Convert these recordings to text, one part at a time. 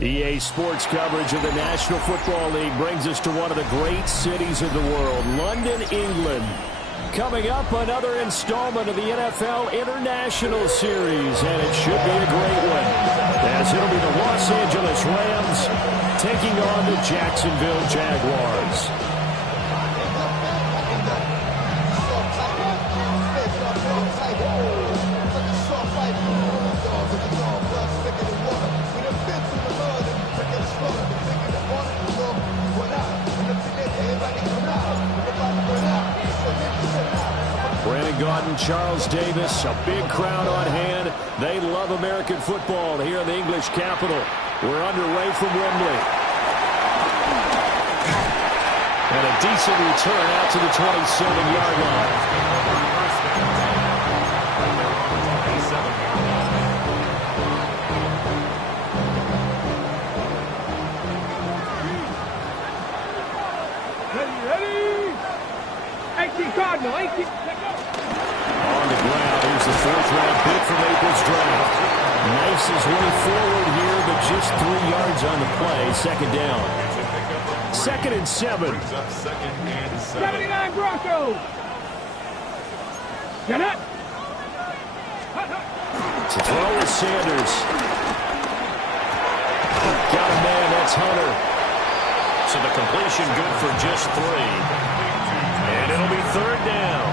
EA Sports coverage of the National Football League brings us to one of the great cities of the world, London, England. Coming up, another installment of the NFL International Series, and it should be a great one, as it'll be the Los Angeles Rams taking on the Jacksonville Jaguars. Charles Davis, a big crowd on hand. They love American football here in the English capital. We're underway from Wembley. And a decent return out to the 27-yard line. Ready? 18 Cardinal, 18. On the ground, here's the fourth-round pick from April's draft. Knifes his way forward here, but just 3 yards on the play. Second down. 2nd and 7. 79 Broncos. Get up. To throw is Sanders. Got a man, that's Hunter. So the completion good for just 3. And it'll be 3rd down.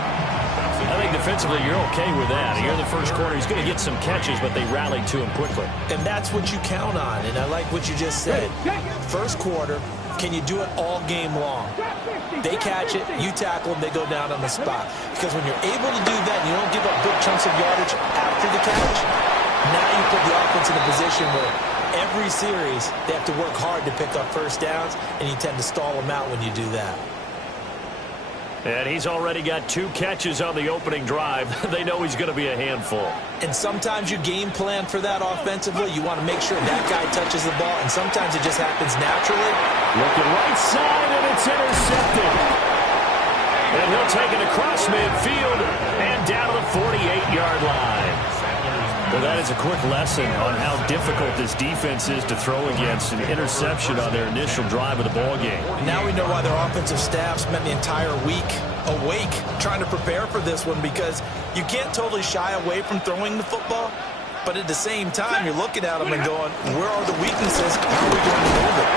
I think defensively you're okay with that. You're the first quarter. He's going to get some catches, but they rallied to him quickly. And that's what you count on, and I like what you just said. First quarter, can you do it all game long? They catch it, you tackle them, they go down on the spot. Because when you're able to do that and you don't give up big chunks of yardage after the catch, now you put the offense in a position where every series they have to work hard to pick up first downs, and you tend to stall them out when you do that. And he's already got 2 catches on the opening drive. They know he's going to be a handful. And sometimes you game plan for that offensively. You want to make sure that guy touches the ball, and sometimes it just happens naturally. Looking right side, and it's intercepted. And he'll take it across midfield and down to the 48-yard line. Well, that is a quick lesson on how difficult this defense is to throw against. An interception on their initial drive of the ballgame. Now we know why their offensive staff spent the entire week awake trying to prepare for this one, because you can't totally shy away from throwing the football, but at the same time, you're looking at them and going, where are the weaknesses? How are we going to move it?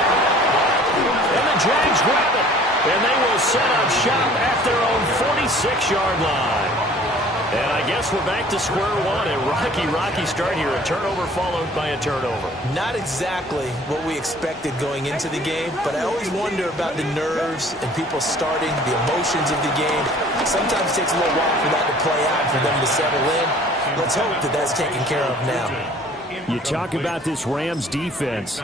And the Jags grab it, and they will set up shop at their own 46-yard line. And I guess we're back to square one. A rocky start here. A turnover followed by a turnover. Not exactly what we expected going into the game, but I always wonder about the nerves and people starting, the emotions of the game. Sometimes it takes a little while for that to play out, for them to settle in. Let's hope that that's taken care of now. You talk about this Rams defense.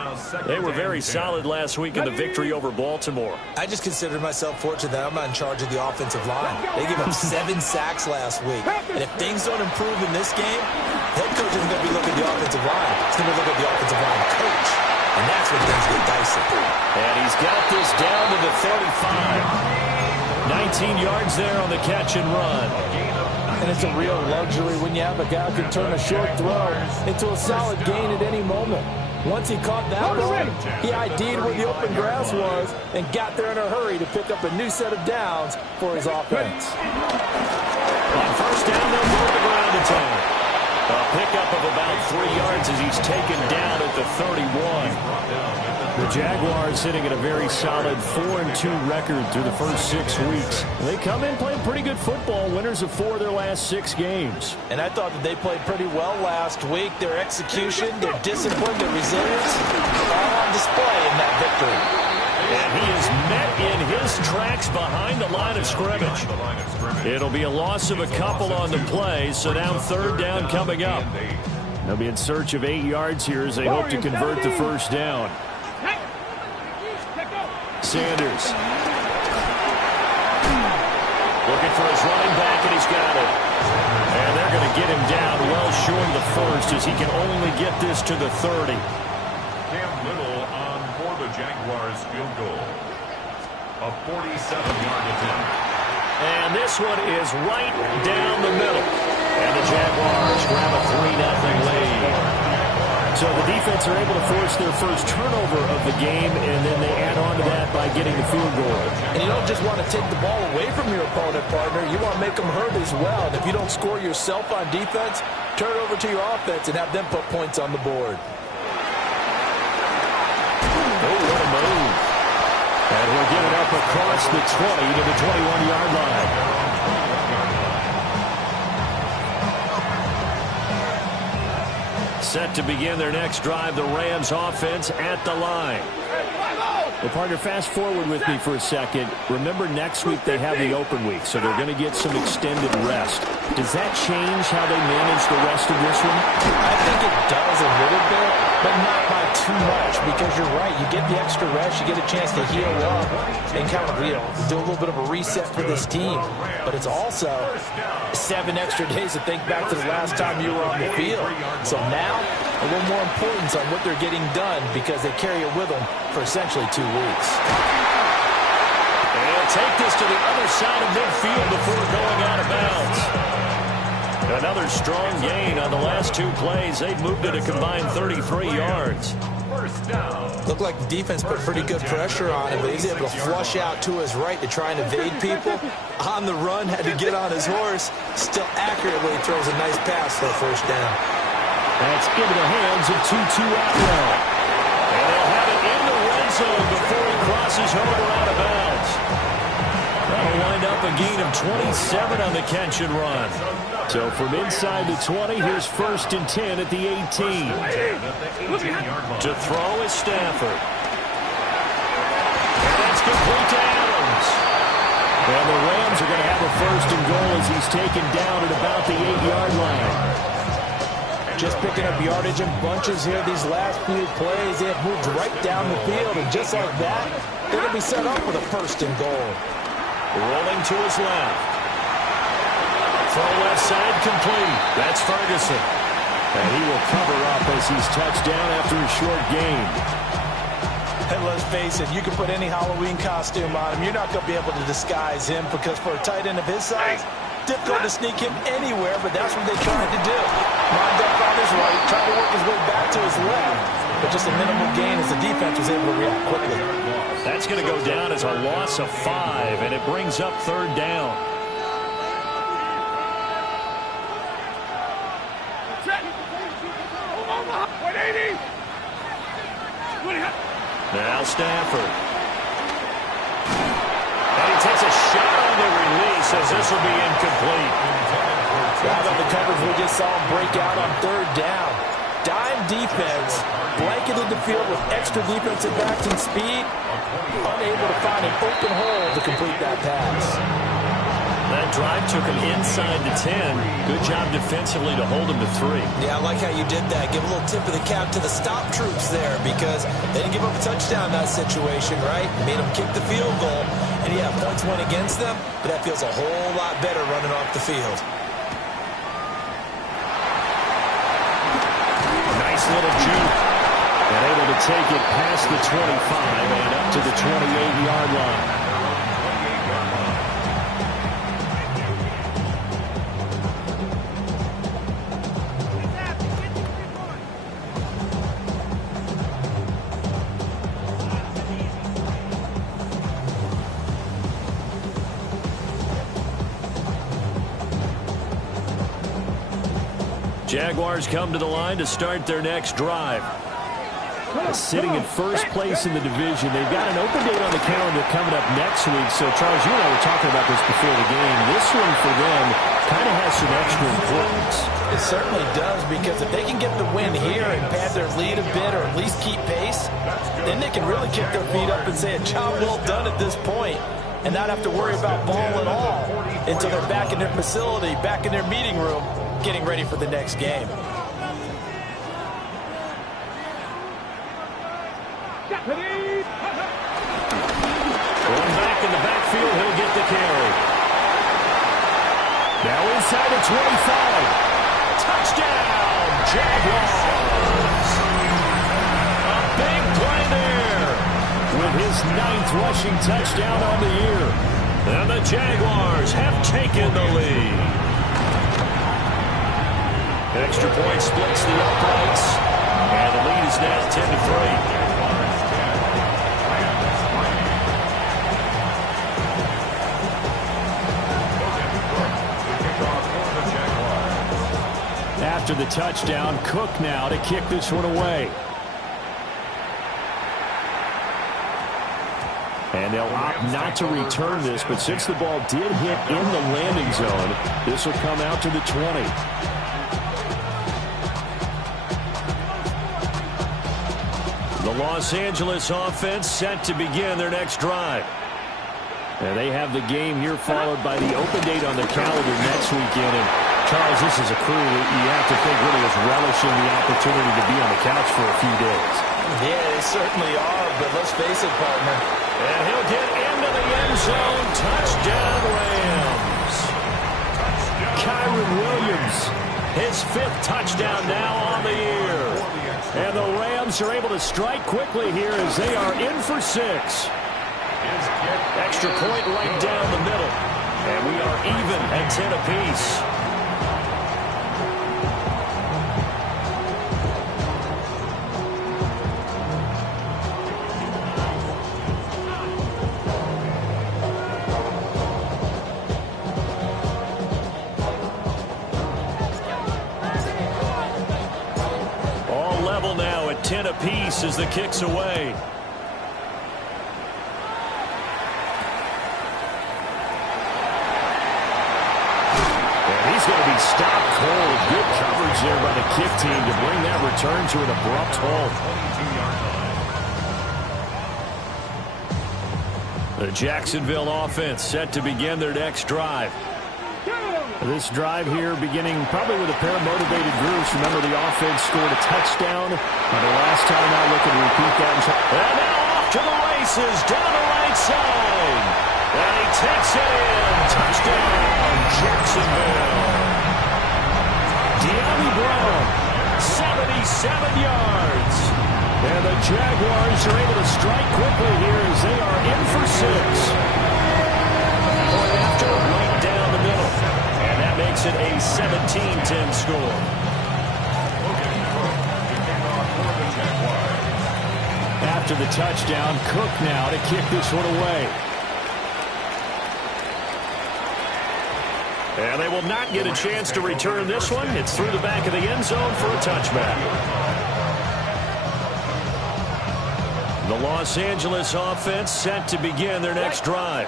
They were very solid last week in the victory over Baltimore. I just consider myself fortunate that I'm not in charge of the offensive line. They gave up 7 sacks last week. And if things don't improve in this game, head coach isn't going to be looking at the offensive line. He's going to be looking at the offensive line coach. And that's when things get dicey. And he's got this down to the 35. 19 yards there on the catch and run. And it's a real luxury when you have a guy who can turn a short throw into a solid gain at any moment. Once he caught that ball, he ID'd where the open grass was and got there in a hurry to pick up a new set of downs for his offense. On first down, they'll go to the ground attack. A pickup of about 3 yards as he's taken down at the 31. The Jaguars sitting at a very solid 4-2 record through the first 6 weeks. They come in playing pretty good football, winners of 4 of their last 6 games. And I thought that they played pretty well last week. Their execution, their discipline, their resilience, all on display in that victory. And he is met in his tracks behind the line of scrimmage. It'll be a loss of a couple on the play, so now third down coming up. They'll be in search of 8 yards here as they hope to convert the first down. Sanders looking for his running back, and he's got it. And they're going to get him down well short of the first as he can only get this to the 30. Cam Little on for the Jaguars field goal. A 47-yard attempt. And this one is right down the middle. And the Jaguars grab a 3-0 lead. So the defense are able to force their first turnover of the game, and then they add on to that by getting the field goal. And you don't just want to take the ball away from your opponent, partner. You want to make them hurt as well. And if you don't score yourself on defense, turn it over to your offense and have them put points on the board. Oh, what a move. And he'll get it up across the 20 to the 21-yard line. Set to begin their next drive, the Rams offense at the line. Well, partner, fast forward with me for a second. Remember, next week they have the open week, so they're going to get some extended rest. Does that change how they manage the rest of this one? I think it does a little bit, but not by too much, because you're right. You get the extra rest, you get a chance to heal up and kind of, do a little bit of a reset for this team. But it's also 7 extra days to think back to the last time you were on the field. So now, a little more importance on what they're getting done because they carry it with them for essentially 2 weeks. And take this to the other side of midfield before going out of bounds. Another strong gain on the last 2 plays. They've moved it a combined 33 yards. Looked like the defense put pretty good pressure on him, but he's able to flush out to his right to try and evade people. On the run, had to get on his horse. Still accurately throws a nice pass for a first down. That's into the hands of Tutu Atwell. And they'll have it in the red zone before he crosses over out of bounds. That'll wind up a gain of 27 on the catch and run. So from inside the 20, here's 1st and 10 at the 18. To throw is Stafford. And that's complete to Adams. And the Rams are going to have a 1st and goal as he's taken down at about the 8-yard line. Just picking up yardage in bunches here these last few plays. They have moved right down the field, and just like that, they're going to be set up with a 1st and goal. Rolling to his left. Throw left side complete. That's Ferguson. And he will cover up as he's touched down after a short gain. And let's face it, you can put any Halloween costume on him. You're not going to be able to disguise him because for a tight end of his size, difficult to sneak him anywhere, but that's what they tried to do. Lined up on his right, tried to work his way back to his left, but just a minimal gain as the defense was able to react quickly. That's going to go down as a loss of 5, and it brings up 3rd down. Now Stafford. And he takes a shot on the release as this will be incomplete. Out of the coverage, we just saw him break out on 3rd down. Dime defense, blanketed the field with extra defensive backs and speed, unable to find an open hole to complete that pass. That drive took him inside the 10. Good job defensively to hold him to 3. Yeah, I like how you did that. Give a little tip of the cap to the stop troops there because they didn't give up a touchdown in that situation, right? Made them kick the field goal. And yeah, points went against them, but that feels a whole lot better running off the field. Nice little juke. And able to take it past the 25 and up to the 28-yard line. Jaguars come to the line to start their next drive. Sitting in first place in the division. They've got an open date on the calendar coming up next week. So, Charles, you and I were talking about this before the game. This one for them kind of has some extra importance. It certainly does, because if they can get the win here and pad their lead a bit or at least keep pace, then they can really kick their feet up and say a job well done at this point and not have to worry about ball at all until they're back in their facility, back in their meeting room, getting ready for the next game. Going back in the backfield, he'll get the carry. Now inside the 25. Touchdown, Jaguars. A big play there with his 9th rushing touchdown on the year. And the Jaguars have taken the lead. Extra point splits the uprights. And the lead is now 10-3. After the touchdown, Cook now to kick this one away. And they'll opt not to return this, but since the ball did hit in the landing zone, this will come out to the 20. The Los Angeles offense set to begin their next drive. And they have the game here followed by the open date on the calendar next weekend. And Charles, this is a crew that you have to think really is relishing the opportunity to be on the couch for a few days. Yeah, they certainly are, but let's face it, partner. And he'll get into the end zone. Touchdown, Rams. Kyron Williams, his 5th touchdown now on the year. And the Rams are able to strike quickly here as they are in for 6. Extra point right down the middle. And we are even at 10 apiece. All level now at 10 apiece as the kick's away. He's going to be stopped cold. Good coverage there by the kick team to bring that return to an abrupt halt. The Jacksonville offense set to begin their next drive. This drive here beginning probably with a pair of motivated groups. Remember, the offense scored a touchdown. And the last time out, looking to repeat that. And now off to the races down the right side. And he takes it in. Touchdown, Jacksonville. De'Ami Brown, 77 yards. And the Jaguars are able to strike quickly here as they are in for 6. Point after, right down the middle. And that makes it a 17-10 score. After the touchdown, Cook now to kick this one away. And they will not get a chance to return this one. It's through the back of the end zone for a touchback. The Los Angeles offense set to begin their next drive.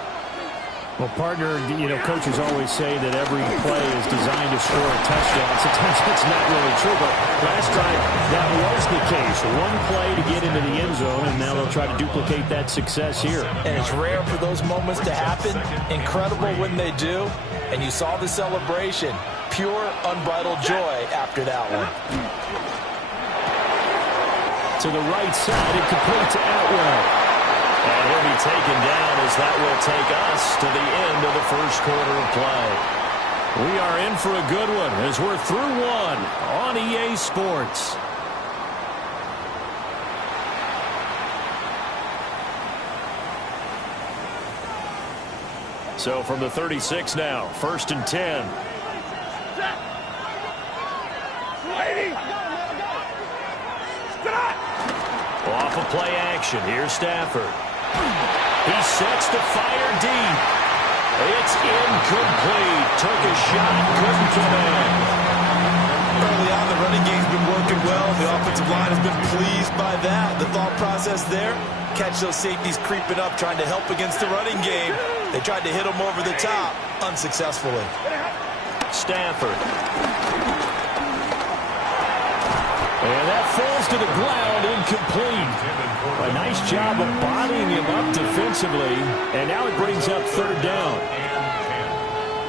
Well, partner, you know, coaches always say that every play is designed to score a touchdown. Sometimes that's not really true, but last drive, that was the case. One play to get into the end zone, and now they'll try to duplicate that success here. And it's rare for those moments to happen. Incredible when they do. And you saw the celebration. Pure, unbridled joy after that one. To the right side, and complete to Atwell. And he'll be taken down as that will take us to the end of the first quarter of play. We are in for a good one as we're through one on EA Sports. So from the 36 now, 1st and 10. Off of play action. Here's Stafford. He sets to fire deep. It's incomplete. Took a shot, couldn't get in. Early on, the running game's been working well. The offensive line has been pleased by that. The thought process there, catch those safeties creeping up, trying to help against the running game. They tried to hit him over the top, unsuccessfully. Stafford. And that falls to the ground, incomplete. A nice job of bodying him up defensively. And now it brings up 3rd down.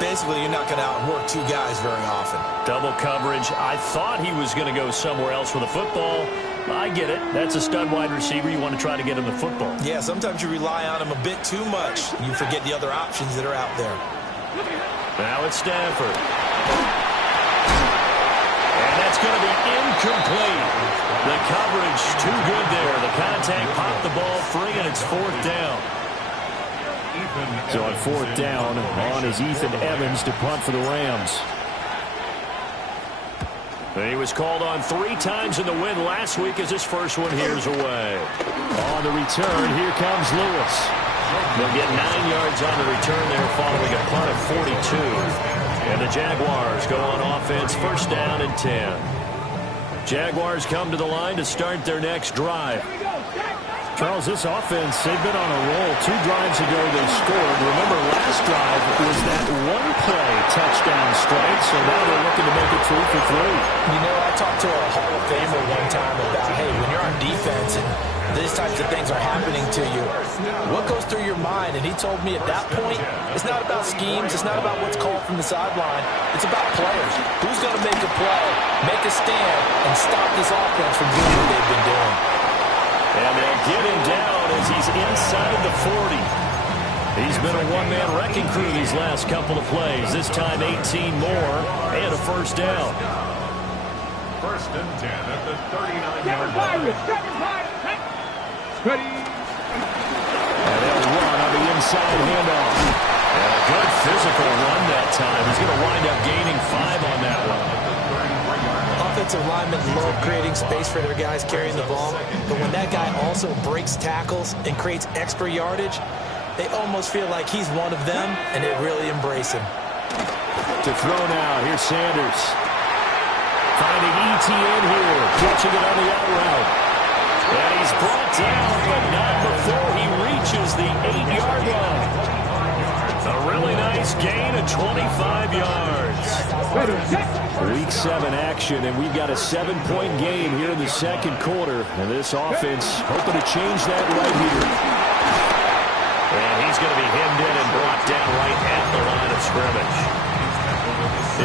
Basically, you're not going to outwork two guys very often. Double coverage. I thought he was going to go somewhere else with the football. I get it. That's a stud wide receiver. You want to try to get him the football. Yeah, sometimes you rely on him a bit too much. You forget the other options that are out there. Now it's Stafford. And that's going to be incomplete. The coverage too good there. The contact popped the ball free, and it's 4th down. So on 4th down, on is Ethan Evans to punt for the Rams. He was called on 3 times in the win last week as his first one here's away. On the return, here comes Lewis. They'll get 9 yards on the return there following a punt of 42. And the Jaguars go on offense, 1st down and 10. Jaguars come to the line to start their next drive. Charles, this offense, they've been on a roll. 2 drives ago they scored. Remember, last drive was that one-play touchdown strike, so now they're looking to make it 3 for 3. You know, I talked to a Hall of Famer one time about, hey, when you're on defense and these types of things are happening to you, what goes through your mind? And he told me at that point, it's not about schemes, it's not about what's called from the sideline, it's about players. Who's going to make a play, make a stand, and stop this offense from doing what they've been doing? And they'll get him down as he's inside the 40. He's been a one-man wrecking crew these last couple of plays. This time 18 more and a 1st down. 1st and 10 at the 39-yard line. And they'll run on the inside handoff. And a good physical run that time. He's going to wind up gaining 5 on that one. Offensive linemen love creating space for their guys carrying the ball, but when that guy also breaks tackles and creates extra yardage, they almost feel like he's one of them, and they really embrace him. To throw now, here's Sanders. Finding ETN here, catching it on the out route. And he's brought down, but not before he reaches the 8-yard line. A really nice gain of 25 yards. Week 7 action, and we've got a 7-point game here in the 2nd quarter. And this offense hoping to change that right here. And he's going to be hemmed in and brought down right at the line of scrimmage.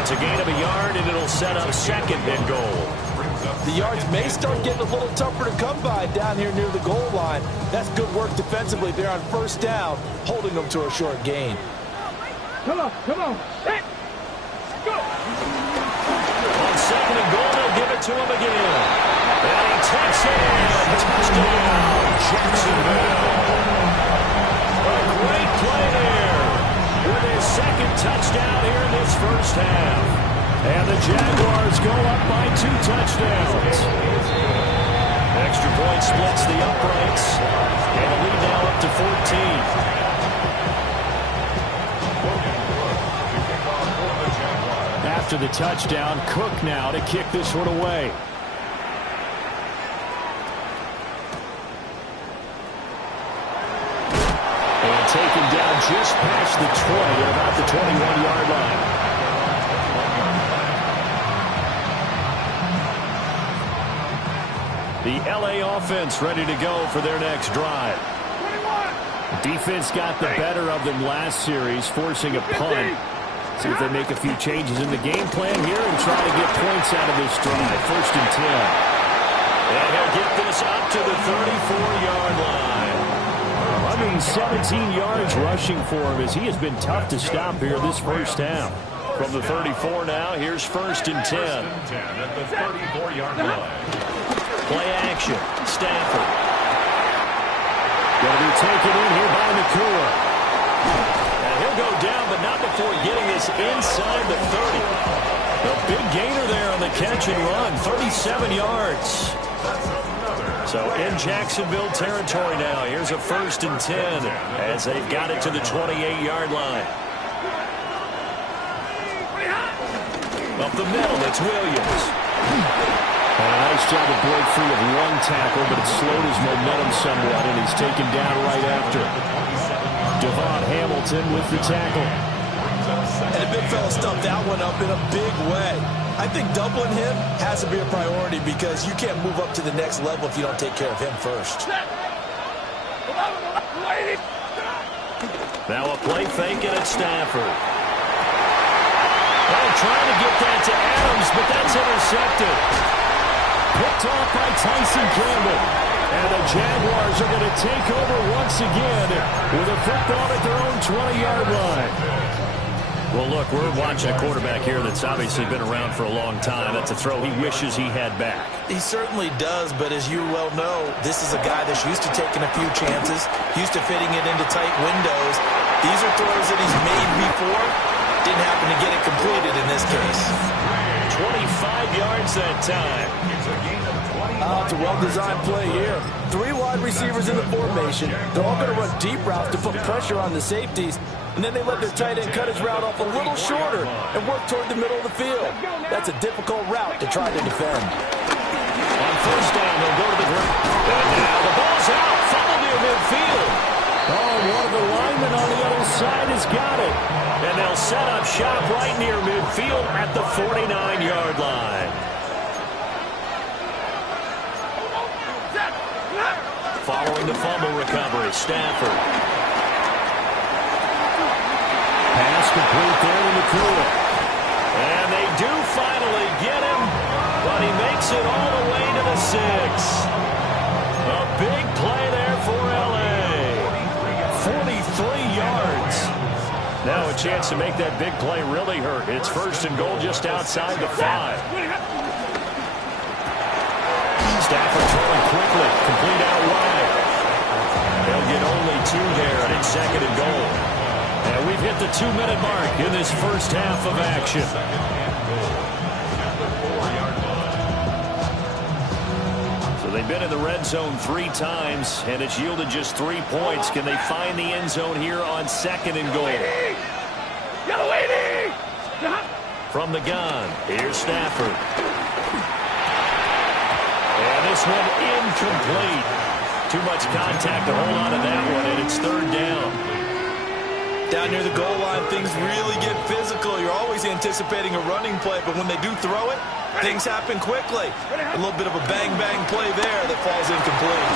It's a gain of a yard, and it'll set up 2nd and goal. The yards may start getting a little tougher to come by down here near the goal line. That's good work defensively there on 1st down, holding them to a short gain. Come on. Hey. Go. On 2nd and goal, they'll give it to him again. And he takes it. Touchdown, Jacksonville. A great play there with his 2nd touchdown here in this 1st half. And the Jaguars go up by 2 touchdowns. Extra point splits the uprights. And a lead now up to 14. After the touchdown, Cook now to kick this one away. And taken down just past the 20 at about the 21-yard line. The LA offense ready to go for their next drive. Defense got the better of them last series, forcing a punt. See if they make a few changes in the game plan here and try to get points out of this drive. 1st and 10. And he'll get this up to the 34-yard line. 117 yards rushing for him as he has been tough to stop here this first half. From the 34 now, here's 1st and 10. At the 34-yard line. Play action. Stafford. Going to be taken in here by Nakua. And he'll go down, but not before getting this inside the 30. A big gainer there on the catch and run. 37 yards. So in Jacksonville territory now. Here's a 1st and 10 as they've got it to the 28-yard line. Up the middle, it's Williams. And a nice job to break free of one tackle, but it slowed his momentum somewhat, and he's taken down right after. Devon Hamilton with the tackle. And the big fella stuffed that one up in a big way. I think doubling him has to be a priority because you can't move up to the next level if you don't take care of him first. Now a play fake at Stafford. Trying to get that to Adams, but that's intercepted. Picked off by Tyson Campbell. And the Jaguars are going to take over once again with a football at their own 20-yard line. Well, look, we're watching a quarterback here that's obviously been around for a long time. That's a throw he wishes he had back. He certainly does, but as you well know, this is a guy that's used to taking a few chances, used to fitting it into tight windows. These are throws that he's made before. Didn't happen to get it completed in this case. 25 yards that time. It's a well-designed play here. 3 wide receivers in the formation. They're all going to run deep routes to put pressure on the safeties. And then they let their tight end cut his route off a little shorter and work toward the middle of the field. That's a difficult route to try to defend. On 1st down, they'll go to the ground. And now the ball's out. Fumble near midfield. Oh, one of the linemen on the other side has got it. And they'll set up shop right near midfield at the 49-yard line. Following the fumble recovery, Stafford. Pass complete there to Nakua. And they do finally get him, but he makes it all the way to the 6. A big play there for L.A. 43 yards. Now a chance to make that big play really hurt. It's 1st and goal just outside the 5. Stafford throwing quickly, complete out wide. They'll get only 2 there, and it's 2nd and goal. And we've hit the 2-minute mark in this first half of action. So they've been in the red zone 3 times, and it's yielded just 3 points. Can they find the end zone here on 2nd and goal? From the gun, here's Stafford. And this one incomplete. Too much contact to hold on to that one, and it's 3rd down. Down near the goal line, things really get physical. You're always anticipating a running play, but when they do throw it, things happen quickly. A little bit of a bang-bang play there that falls incomplete.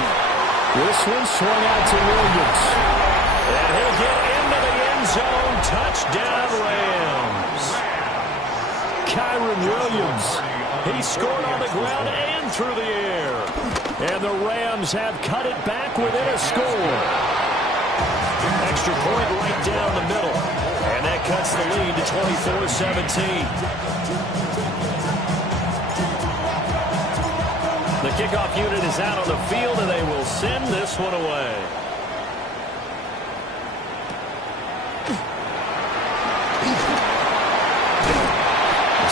This one swung out to Williams. And he'll get into the end zone. Touchdown, Rams. Kyron Williams. He scored on the ground and through the air. And the Rams have cut it back within a score. Extra point right down the middle. And that cuts the lead to 24-17. The kickoff unit is out on the field, and they will send this one away.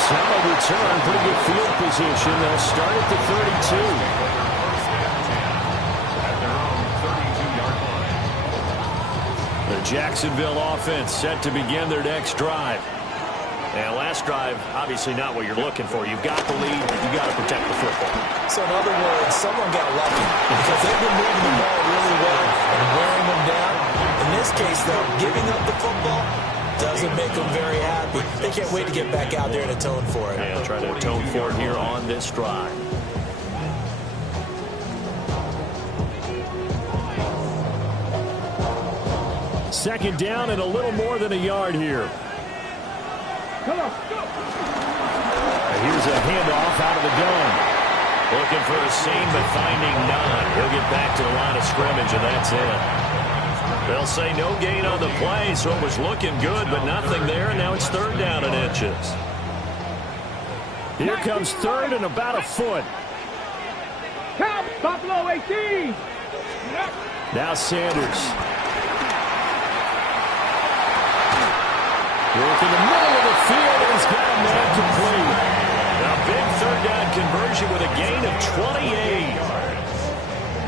Solid return, pretty good field position. They'll start at the 32. The Jacksonville offense set to begin their next drive. And last drive, obviously not what you're looking for. You've got the lead. You've got to protect the football. So in other words, someone got lucky because they've been moving the ball really well and wearing them down. In this case, though, giving up the football doesn't make them very happy. They can't wait to get back out there and atone for it. Yeah, try to atone for it here on this drive. Second down and a little more than a yard here. Come on, go. Here's a handoff out of the gun. Looking for a seam, but finding none. He'll get back to the line of scrimmage, and that's it. They'll say no gain on the play, so it was looking good, but nothing there, and now it's third down and inches. Here comes third and about a foot. Count, Buffalo 18. Now Sanders. Work in the middle of the field, and he's got a man complete. A big third down conversion with a gain of 28.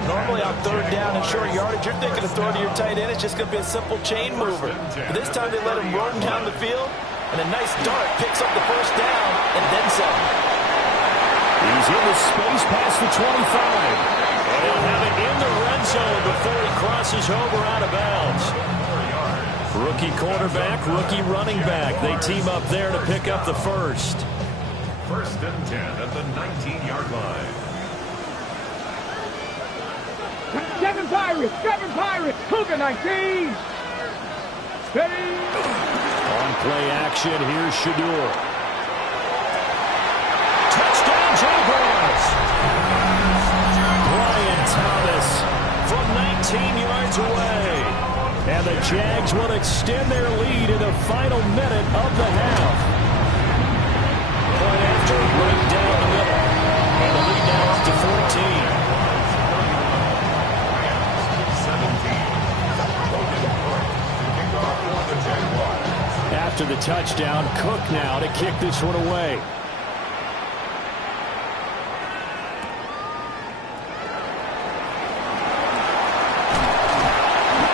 Normally on third down and short yardage, you're thinking of throwing to your tight end. It's just going to be a simple chain mover. But this time they let him roam down the field, and a nice dart picks up the first down and then some. He's in the space past the 25. And he'll have it in the red zone before he crosses over out of bounds. Rookie quarterback, rookie running back. They team up there to pick up the first. First and 10 at the 19-yard line. Seven Pirates, Cougar 19. Steady. On play action, here's Shadur. Touchdown, Jaguars. Brian Thomas from 19 yards away. And the Jags will extend their lead in the final minute of the half. Point after, right down the middle. And the lead now up to 14. After the touchdown, Cook now to kick this one away.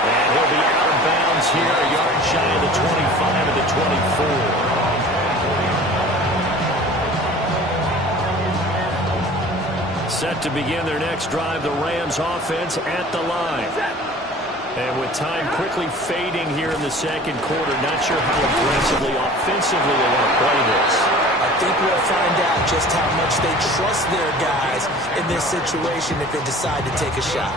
And he'll be out of bounds here, a yard shy of the 25 of the 24. Set to begin their next drive, the Rams offense at the line. And with time quickly fading here in the second quarter, not sure how aggressively, offensively they want to play this. I think we'll find out just how much they trust their guys in this situation if they decide to take a shot.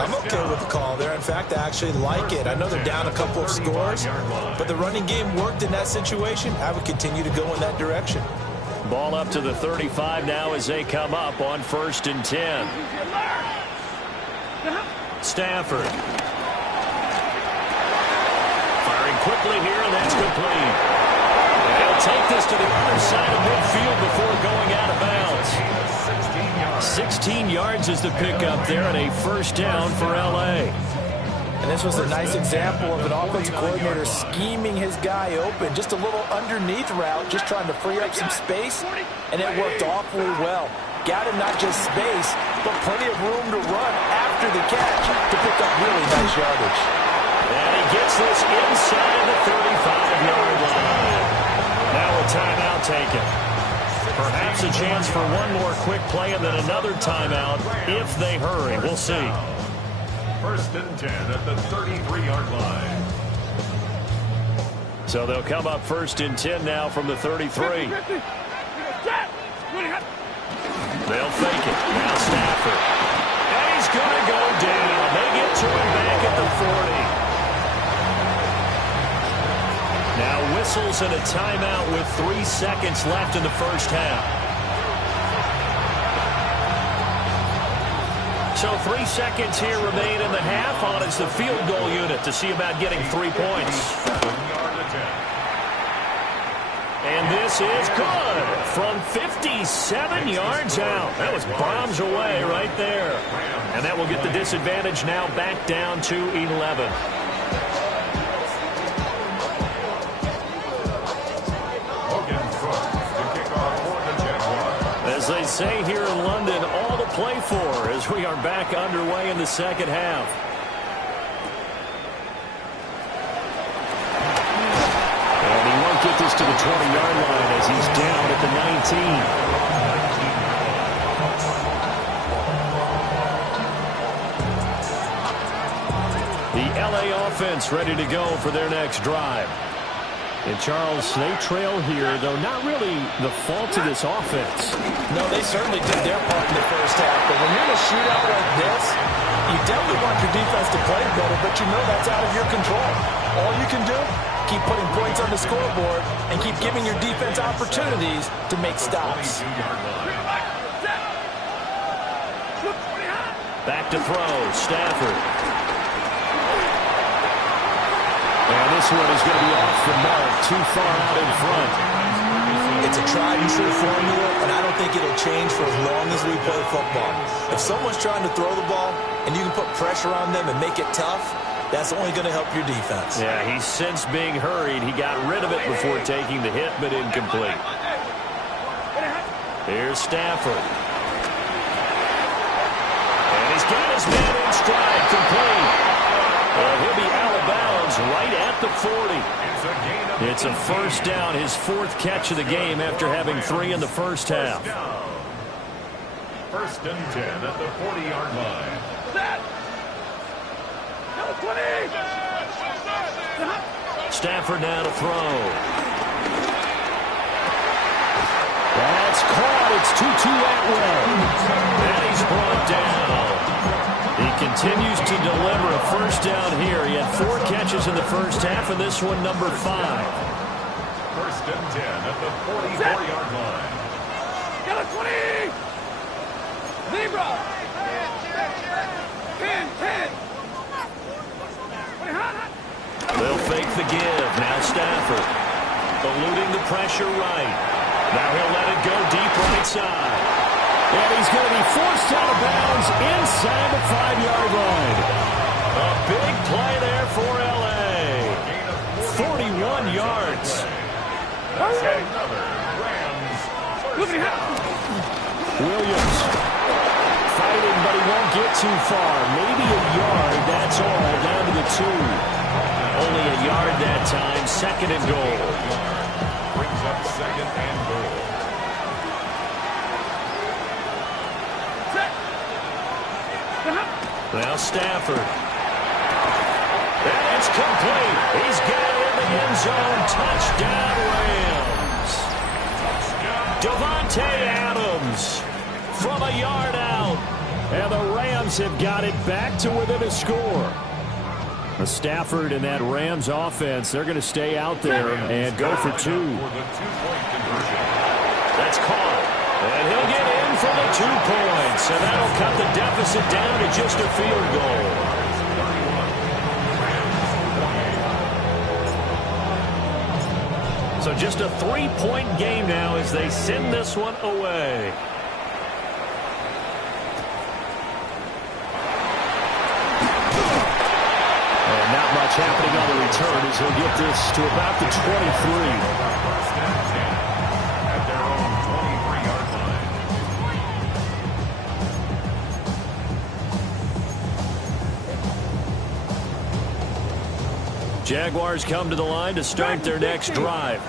I'm okay with the call there. In fact, I actually like it. I know they're down a couple of scores, but the running game worked in that situation. I would continue to go in that direction. Ball up to the 35 now as they come up on 1st and 10. Stafford. Firing quickly here, and that's complete. And he'll take this to the other side of midfield before going out of bounds. 16 yards is the pickup there, and a first down for L.A. And this was a nice example of an offensive coordinator scheming his guy open. Just a little underneath route, just trying to free up some space, and it worked awfully well. Got him not just space, but plenty of room to run after the catch to pick up really nice yardage. And he gets this inside the 35-yard line. Now a timeout taken. Perhaps a chance for one more quick play and then another timeout if they hurry. We'll see. First and 10 at the 33-yard line. So they'll come up 1st and 10 now from the 33. They'll fake it. Now Stafford. And he's going to go down. They get to him back at the 40. Now whistles and a timeout with 3 seconds left in the first half. So 3 seconds here remain in the half on as the field goal unit to see about getting 3 points. And this is good from 57 yards out. That was bombs away right there. And that will get the disadvantage now back down to 11. As they say here in London, all to play for as we are back underway in the second half. Get this to the 20-yard line as he's down at the 19. The L.A. offense ready to go for their next drive. And, Charles, they trail here, though not really the fault of this offense. No, they certainly did their part in the first half. But when you're in a shootout like this, you definitely want your defense to play better, but you know that's out of your control. All you can do, keep putting points on the scoreboard and keep giving your defense opportunities to make stops. Back to throw, Stafford. And this one is going to be off the mark, too far out in front. It's a tried and true formula, and I don't think it'll change for as long as we play football. If someone's trying to throw the ball and you can put pressure on them and make it tough, that's only going to help your defense. Yeah, he's since being hurried. He got rid of it before taking the hit, but incomplete. Here's Stafford. And he's got his man in stride, complete. And he'll be out of bounds right at the 40. It's a first down, his fourth catch of the game after having 3 in the first half. First and 10 at the 40-yard line. Stafford now to throw. That's caught. It's Tutu Atwell. And he's brought down. He continues to deliver a first down here. He had 4 catches in the first half, and this one number 5. First and 10 at the 44-yard line. Get a 20! Zebra! 10! They'll fake the give. Now Stafford eluding the pressure right. Now he'll let it go deep right side. And he's going to be forced out of bounds inside the 5-yard line. A big play there for L.A. 41 yards. Williams fighting, but he won't get too far. Maybe a yard, that's all, down to the 2. Only a yard that time, second and goal. Brings up second and goal. Now Stafford. And it's complete. He's got it in the end zone. Touchdown, Rams. Davante Adams from a yard out. And the Rams have got it back to within a score. Stafford and that Rams offense, they're going to stay out there and go for 2. That's caught. And he'll get in for the 2 points. And that'll cut the deficit down to just a field goal. So just a 3-point game now as they send this one away. Not much happening on the return as he'll get this to about the 23. At their own 23-yard line. Jaguars come to the line to start their next drive.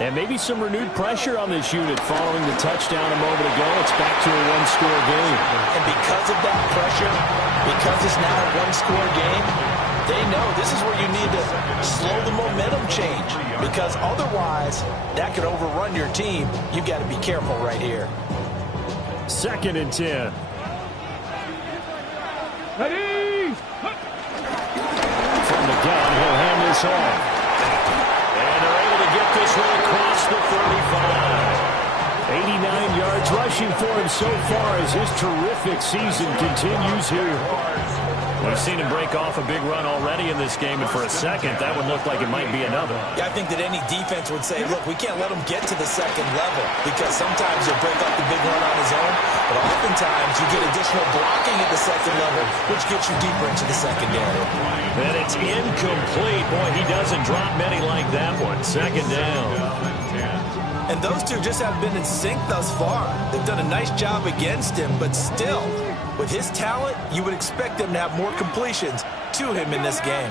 And maybe some renewed pressure on this unit following the touchdown a moment ago. It's back to a 1-score game. And because of that pressure, because it's now a 1-score game, they know this is where you need to slow the momentum change, because otherwise that could overrun your team. You've got to be careful right here. Second and 10. Ready! From the gun, he'll hand this off. And they're able to get this one across the 35. 89 yards rushing for him so far as his terrific season continues here. We've seen him break off a big run already in this game, and for a second, that would look like it might be another. Yeah, I think that any defense would say, look, we can't let him get to the second level, because sometimes he'll break off the big run on his own, but oftentimes you get additional blocking at the second level, which gets you deeper into the secondary. And it's incomplete. Boy, he doesn't drop many like that one. Second down. And those two just haven't been in sync thus far. They've done a nice job against him, but still, with his talent, you would expect them to have more completions to him in this game.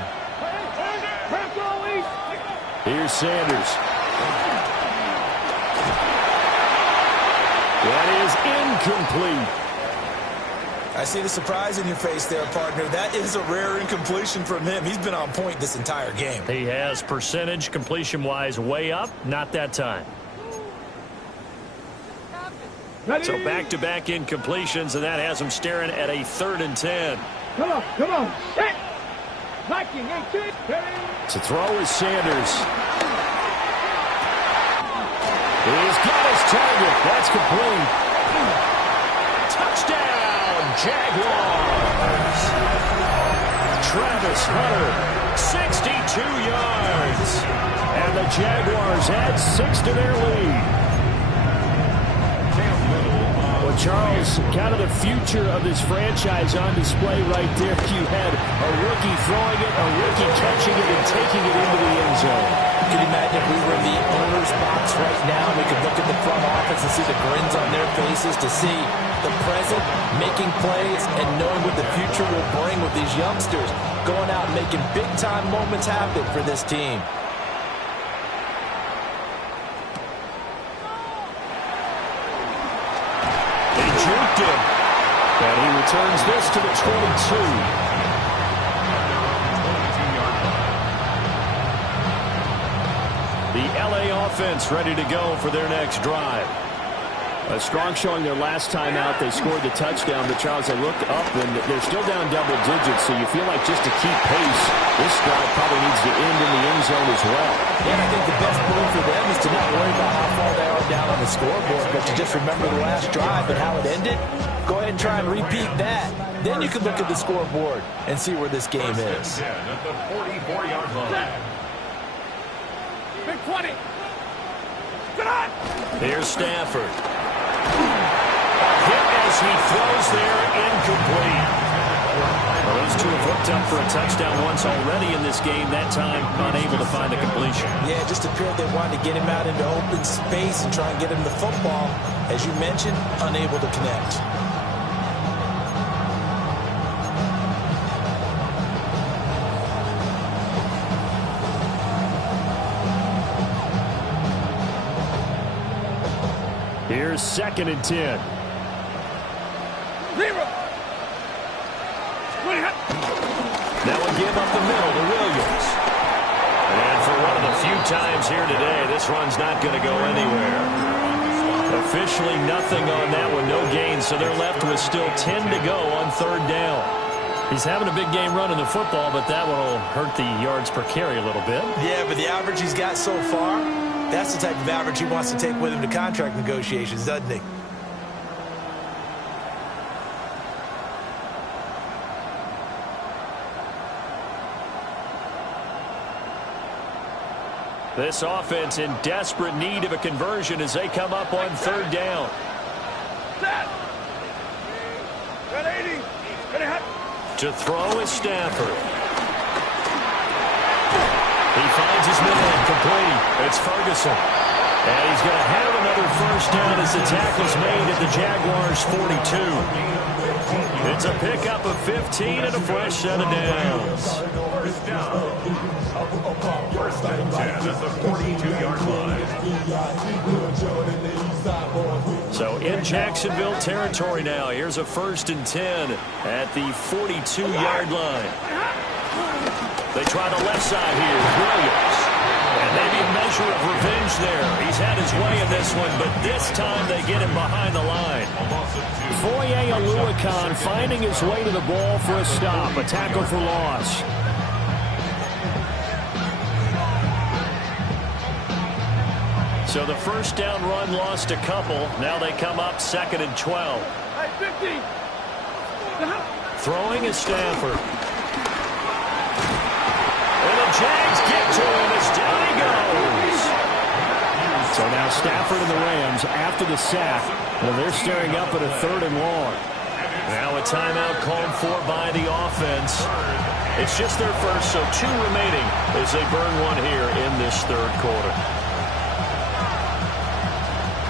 Here's Sanders. That is incomplete. I see the surprise in your face there, partner. That is a rare incompletion from him. He's been on point this entire game. He has percentage completion-wise way up. Not that time. So back-to-back incompletions, and that has him staring at a 3rd and 10. Come on. Set. Viking 18. To throw is Sanders. He's got his target. That's complete. Touchdown, Jaguars. Travis Hunter, 62 yards. And the Jaguars add 6 to their lead. Well, Charles, kind of the future of this franchise on display right there. You had a rookie throwing it, a rookie catching it, and taking it into the end zone. You can imagine if we were in the owner's box right now, we could look at the front office and see the grins on their faces to see the present, making plays, and knowing what the future will bring with these youngsters going out and making big-time moments happen for this team. They juked him, and he returns this to the 22. The LA offense ready to go for their next drive. A strong showing their last time out. They scored the touchdown, but Charles, I looked up, and they're still down double digits, so you feel like just to keep pace, this drive probably needs to end in the end zone as well. Yeah, I think the best move for them is to not worry about how far they are down on the scoreboard, but to just remember the last drive and how it ended. Go ahead and try and repeat that. Then you can look at the scoreboard and see where this game is. At the 44-yard line. Big 20. Get on. Here's Stafford. A hit as he throws there, incomplete. Well, those two have hooked up for a touchdown once already in this game, that time unable to find the completion. Yeah, it just appeared they wanted to get him out into open space and try and get him the football. As you mentioned, unable to connect. Here's 2nd and 10. Zero. Now a give up the middle to Williams. And for one of the few times here today, this run's not going to go anywhere. Officially nothing on that one, no gain, so they're left with still 10 to go on 3rd down. He's having a big game running the football, but that one will hurt the yards per carry a little bit. Yeah, but the average he's got so far, that's the type of average he wants to take with him to contract negotiations, doesn't he? This offense in desperate need of a conversion as they come up on 3rd down. Set. Red 80. Ready, hot. To throw is Stafford. He finds his middle complete. It's Ferguson. And he's going to have another 1st down as the tackle's made at the Jaguars' 42. It's a pickup of 15 and a fresh set of downs. 1st and 10 at the 42-yard line. So in Jacksonville territory now. Here's a 1st and 10 at the 42-yard line. They try the left side here. Williams. And maybe a measure of revenge there. He's had his way in this one, but this time they get him behind the line. Foye Oluokun finding his way to the ball for a stop. A tackle for loss. So the 1st down run lost a couple. Now they come up 2nd and 12. Hey, 50. Throwing is Stafford. And the Jags get to him as down he goes. So now Stafford and the Rams after the sack. Well, they're staring up at a 3rd and long. Now a timeout called for by the offense. It's just their first, so 2 remaining as they burn one here in this 3rd quarter.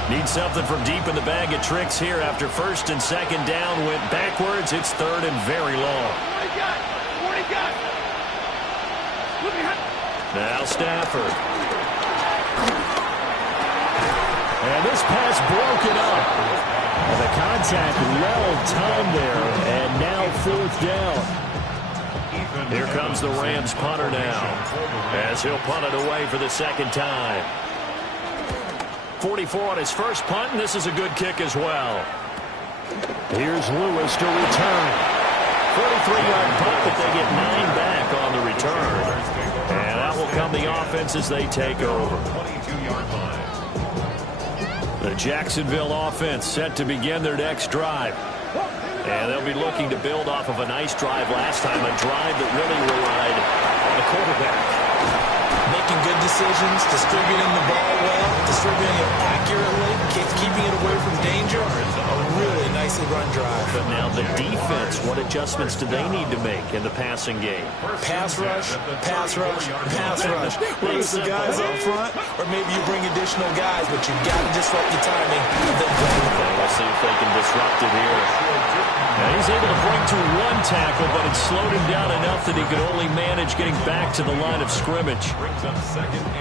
Need something from deep in the bag of tricks here after 1st and 2nd down went backwards. It's 3rd and very long. 40 got. 40 got. Now Stafford. And this pass broken up. And the contact well timed there. And now 4th down. Here comes the Rams punter now. As he'll punt it away for the 2nd time. 44 on his first punt, and this is a good kick as well. Here's Lewis to return. 43-yard punt, but they get 9 back on the return. And that will come the offense as they take over. The Jacksonville offense set to begin their next drive. And they'll be looking to build off of a nice drive last time, a drive that really relied on the quarterback. Making good decisions, distributing the ball well, distributing it accurately, keeping it away from danger. A really nicely run drive. But now the defense, what adjustments do they need to make in the passing game? Pass rush, pass rush, pass rush. Whether it's the guys up front, or maybe you bring additional guys, but you've got to disrupt the timing and then play the ball. We'll see if they can disrupt it here. Now he's able to bring to 1 tackle, but it slowed him down enough that he could only manage getting back to the line of scrimmage.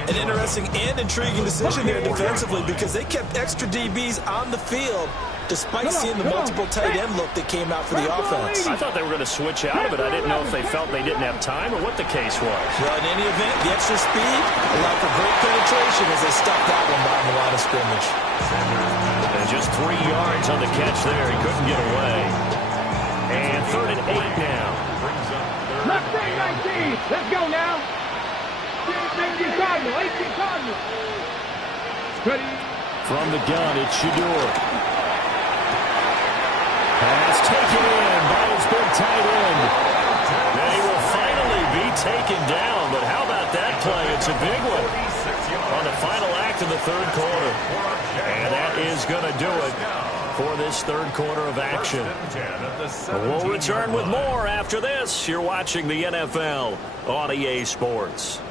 An interesting and intriguing decision there defensively, because they kept extra DBs on the field despite seeing the multiple tight end look that came out for the offense. I thought they were going to switch out of it. I didn't know if they felt they didn't have time or what the case was. Well, in any event, the extra speed allowed for great penetration as they stuck that one behind the line of scrimmage. And just 3 yards on the catch there. He couldn't get away. And 3rd and 8 now. Left side 19. Let's go now. 18 Cardinal. 18 Cardinal. Ready. From the gun, it's Shador. Pass taken in by his big tight end. They will finally be taken down, but how about that play? It's a big one on the final act of the 3rd quarter. And that is going to do it for this 3rd quarter of action. We'll return with more after this. You're watching the NFL on EA Sports.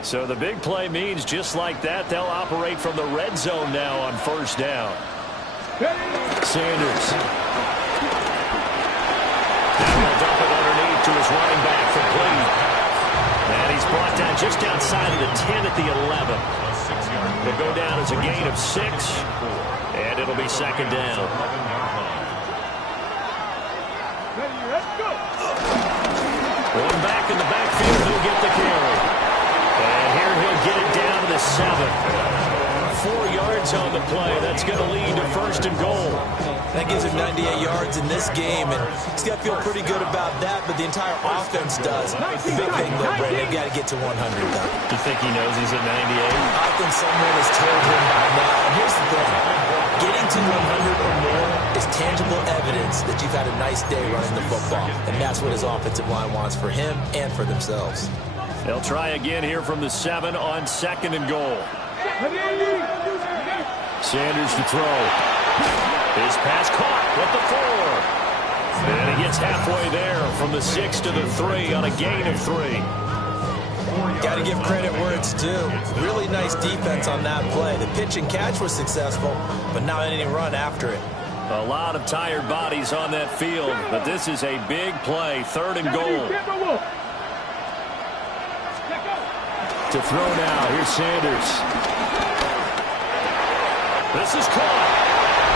So the big play means just like that, they'll operate from the red zone now on 1st down. Sanders. And he'll dump it underneath to his running back complete. And he's brought down just outside of the 10 at the 11. It'll go down as a gain of 6, and it'll be 2nd down. One back in the backfield, he'll get the carry. And here he'll get it down to the 7. 4 yards on the play. That's going to lead to 1st and goal. That gives him 98 yards in this game, and he's got to feel pretty good about that, but the entire offense does. The big thing, though, Brandon, they've got to get to 100, though. Do you think he knows he's at 98? I think someone has told him by now. And here's the thing. Getting to 100 or more is tangible evidence that you've had a nice day running the football, and that's what his offensive line wants for him and for themselves. They'll try again here from the 7 on 2nd and goal. Sanders to throw. His pass caught with the 4. And he gets halfway there from the 6 to the 3 on a gain of 3. Got to give credit where it's due. Really nice defense on that play. The pitch and catch was successful, but not any run after it. A lot of tired bodies on that field, but this is a big play. 3rd and goal. To throw now. Here's Sanders. This is caught.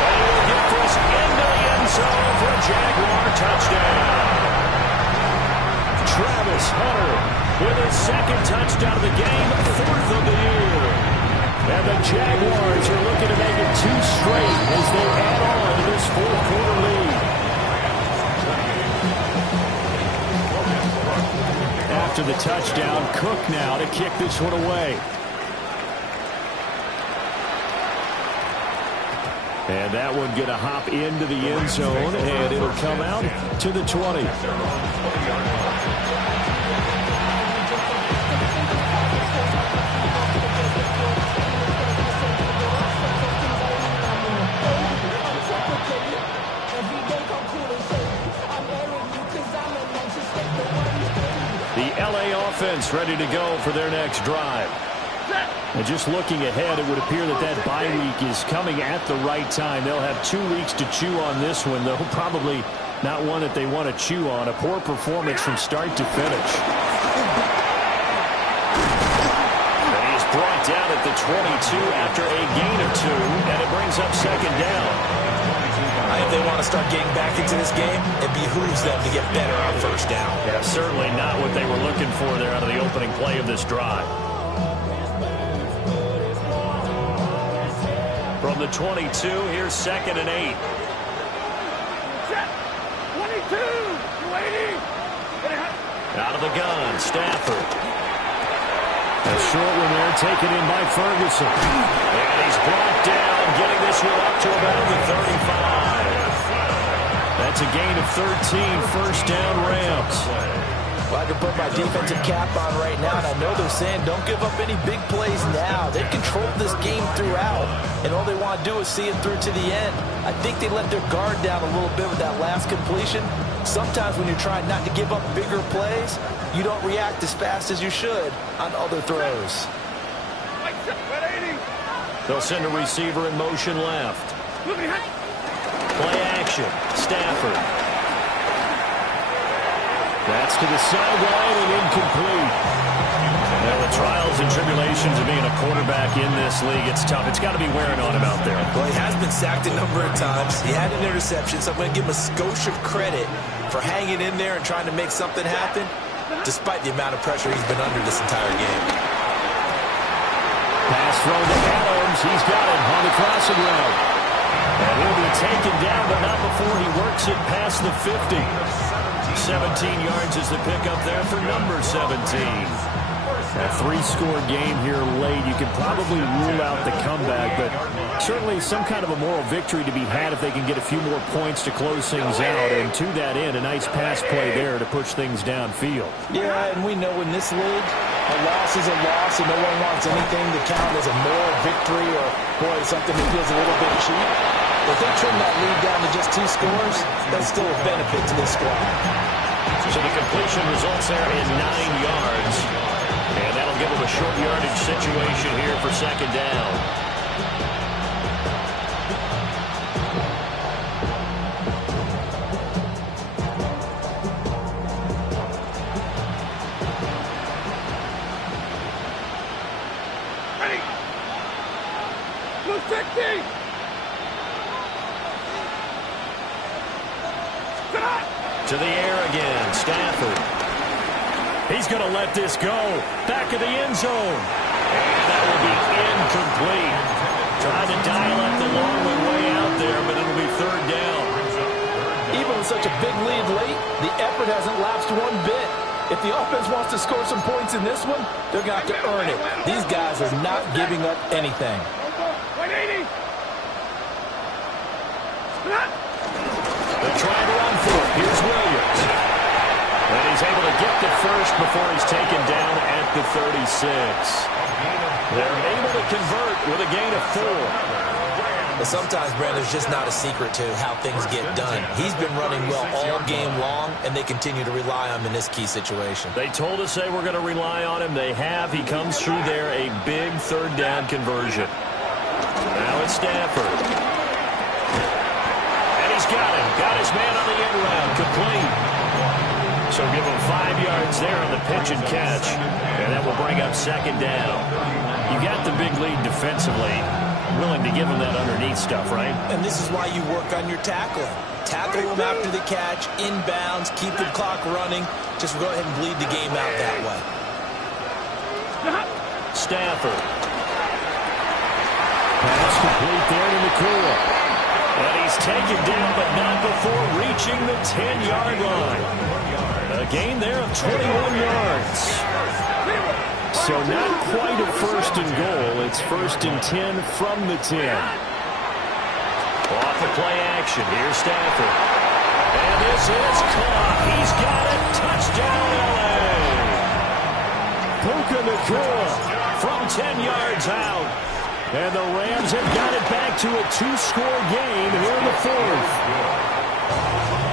And he will get this into the end zone for a Jaguar touchdown. Travis Hunter with his 2nd touchdown of the game, 4th of the year. And the Jaguars are looking to make it 2 straight as they add on to this 4th quarter lead. After the touchdown, Cook now to kick this one away. And that one going to hop into the end zone, and it'll come out to the 20. The LA offense ready to go for their next drive. And just looking ahead, it would appear that that bye week is coming at the right time. They'll have 2 weeks to chew on this one, though probably not one that they want to chew on. A poor performance from start to finish. And he's brought down at the 22 after a gain of 2, and it brings up 2nd down. If they want to start getting back into this game, it behooves them to get better on 1st down. Yeah, certainly not what they were looking for there out of the opening play of this drive. From the 22, here's 2nd and 8. Out of the gun, Stafford. A short one there, taken in by Ferguson. And he's brought down, getting this one up to about the 35. That's a gain of 13, first down Rams. Well, I can put my defensive cap on right now, and I know they're saying don't give up any big plays now. They've controlled this game throughout, and all they want to do is see it through to the end. I think they let their guard down a little bit with that last completion. Sometimes when you're trying not to give up bigger plays, you don't react as fast as you should on other throws. They'll send a receiver in motion left. Play action, Stafford. That's to the sideline and incomplete. Well, the trials and tribulations of being a quarterback in this league, it's tough. It's got to be wearing on him out there. Well, he has been sacked a number of times. He had an interception, so I'm going to give him a skosh of credit for hanging in there and trying to make something happen, despite the amount of pressure he's been under this entire game. Pass thrown to Adams. He's got it on the crossing route. And he'll be taken down, but not before he works it past the 50. 17 yards is the pickup there for number 17. A three-score game here late. You can probably rule out the comeback, but certainly some kind of a moral victory to be had if they can get a few more points to close things out. And to that end, a nice pass play there to push things downfield. Yeah, and we know in this league, a loss is a loss, and no one wants anything to count as a moral victory or, boy, something that feels a little bit cheap. If they trim that lead down to just 2 scores, that's still a benefit to this squad. So the completion results there in 9 yards. And that'll give them a short yardage situation here for second down. Ready. Blue 60. To the air again, Stafford. He's going to let this go. Back of the end zone. And that will be incomplete. Trying to dial up the long one way out there, but it'll be third down. Even with such a big lead late, the effort hasn't lapsed one bit. If the offense wants to score some points in this one, they're going to have to earn it. These guys are not giving up anything. 180. They're trying to run for it. Here's Williams. And he's able to get the first before he's taken down at the 36. They're able to convert with a gain of 4. But sometimes, Brand, there's just not a secret to how things get done. He's been running well all game long, and they continue to rely on him in this key situation. They told us they were going to rely on him. They have. He comes through there, a big third down conversion. Now it's Stafford. Got him. Got his man on the end round. Complete. So give him 5 yards there on the pitch and catch. And that will bring up second down. You got the big lead defensively. Willing to give him that underneath stuff, right? And this is why you work on your tackling. Tackle him after the catch, inbounds, keep the clock running. Just go ahead and bleed the game out that way. Stafford. Pass complete there to McCool. And he's taken down, but not before reaching the 10-yard line. A gain there of 21 yards. So not quite a first and goal. It's first and 10 from the 10. Off the play action. Here's Stafford. And this is caught. He's got it. Touchdown, L.A. Puka Nacua from 10 yards out. And the Rams have got it back to a 2-score game here in the 4th.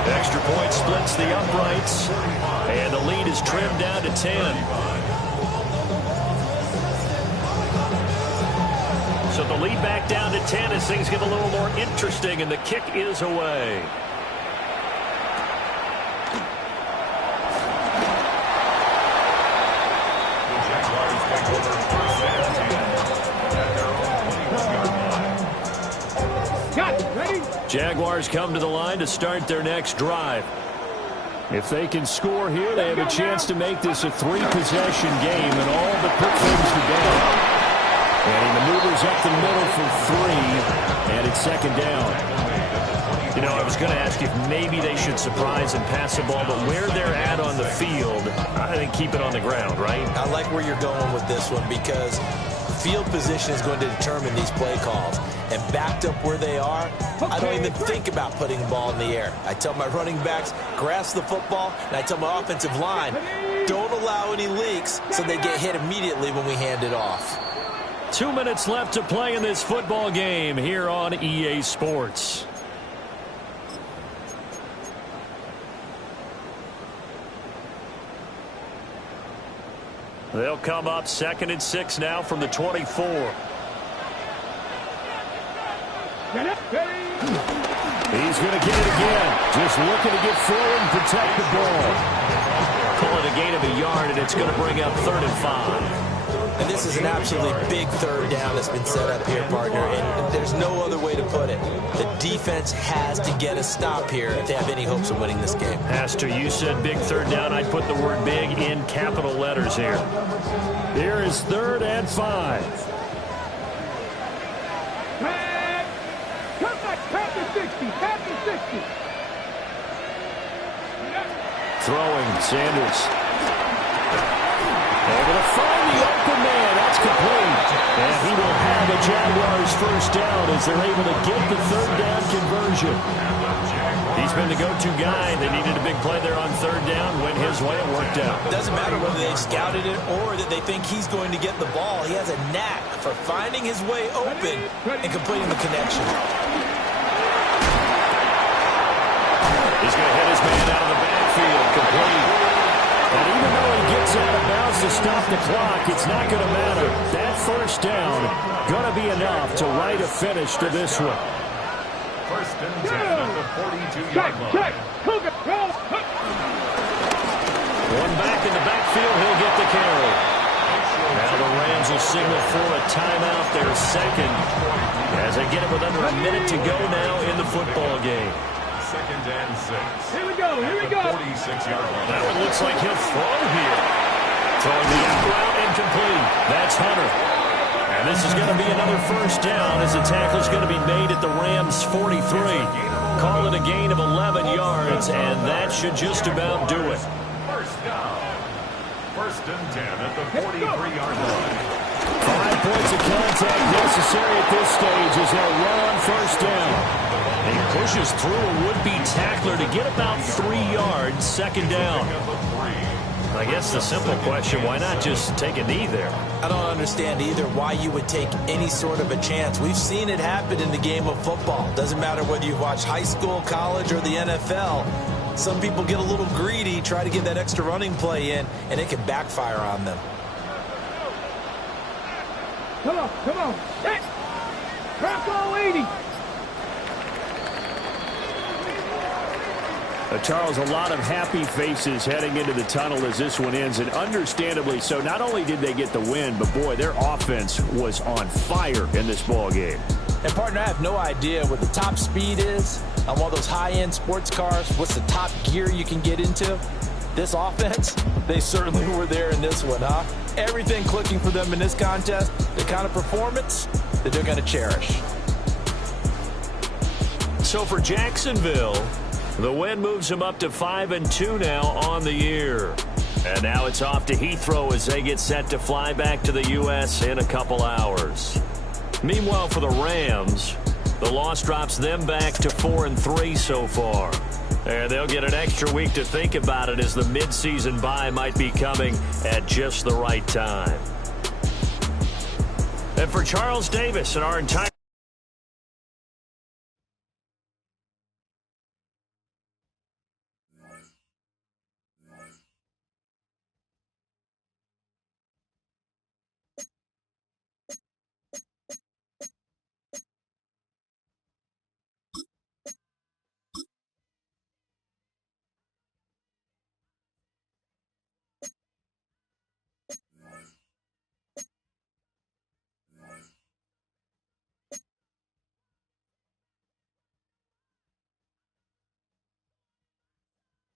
Extra point splits the uprights. And the lead is trimmed down to 10. So the lead back down to 10 as things get a little more interesting, and the kick is away. Jaguars come to the line to start their next drive. If they can score here, they have a chance to make this a 3-possession game and all but put things to bed. And he maneuvers up the middle for 3, and it's second down. You know, I was going to ask if maybe they should surprise and pass the ball, but where they're at on the field, I think keep it on the ground, right? I like where you're going with this one because field position is going to determine these play calls. And backed up where they are, I don't even think about putting the ball in the air. I tell my running backs, grasp the football, and I tell my offensive line, don't allow any leaks so they get hit immediately when we hand it off. 2 minutes left to play in this football game here on EA Sports. They'll come up 2nd and 6 now from the 24. He's going to get it again. Just looking to get forward and protect the ball. Call it a gain of a yard, and it's going to bring up 3rd and 5. And this is an absolutely big 3rd down that's been set up here, partner, and there's no other way to put it. The defense has to get a stop here if they have any hopes of winning this game. Pastor, you said big 3rd down. I'd put the word big in capital letters here. Here is 3rd and 5. Throwing, Sanders. Able to find the open man. That's complete. And he will have the Jaguars first down as they're able to get the 3rd down conversion. He's been the go-to guy. They needed a big play there on 3rd down. Went his way. It worked out. It doesn't matter whether they've scouted it or that they think he's going to get the ball. He has a knack for finding his way open and completing the connection. He's going to hit his man out of the backfield, complete. And even though he gets out of bounds to stop the clock, it's not going to matter. That first down going to be enough to write a finish to this one. 1st and 10 at the 42-yard line. One back in the backfield, he'll get the carry. Now the Rams will signal for a timeout, their 2nd, as they get it with under a minute to go now in the football game. 2nd and 6. Here we go, here we go. 46-yard line. That one looks like he'll throw here. Throwing the out route, incomplete. That's Hunter. And this is going to be another first down as the tackle's going to be made at the Rams' 43. Call it a gain of 11 yards, and that should just about do it. First down. 1st and 10 at the 43-yard line. 5 points of contact necessary at this stage as they'll run on first down. And he pushes through a would-be tackler to get about 3 yards, 2nd down. I guess the simple question, why not just take a knee there? I don't understand either why you would take any sort of a chance. We've seen it happen in the game of football. Doesn't matter whether you've watched high school, college, or the NFL. Some people get a little greedy, try to get that extra running play in, and it can backfire on them. Come on, come on. Hey! Crack all 80. Charles, a lot of happy faces heading into the tunnel as this one ends, and understandably so. Not only did they get the win, but boy, their offense was on fire in this ball game. And partner, I have no idea what the top speed is on one of those high-end sports cars. What's the top gear you can get into? This offense, they certainly were there in this one, huh? Everything clicking for them in this contest, the kind of performance that they're going to cherish. So for Jacksonville, the win moves them up to 5-2 now on the year. And now it's off to Heathrow as they get set to fly back to the U.S. in a couple hours. Meanwhile, for the Rams, the loss drops them back to 4-3 so far. And they'll get an extra week to think about it as the midseason bye might be coming at just the right time. And for Charles Davis and our entire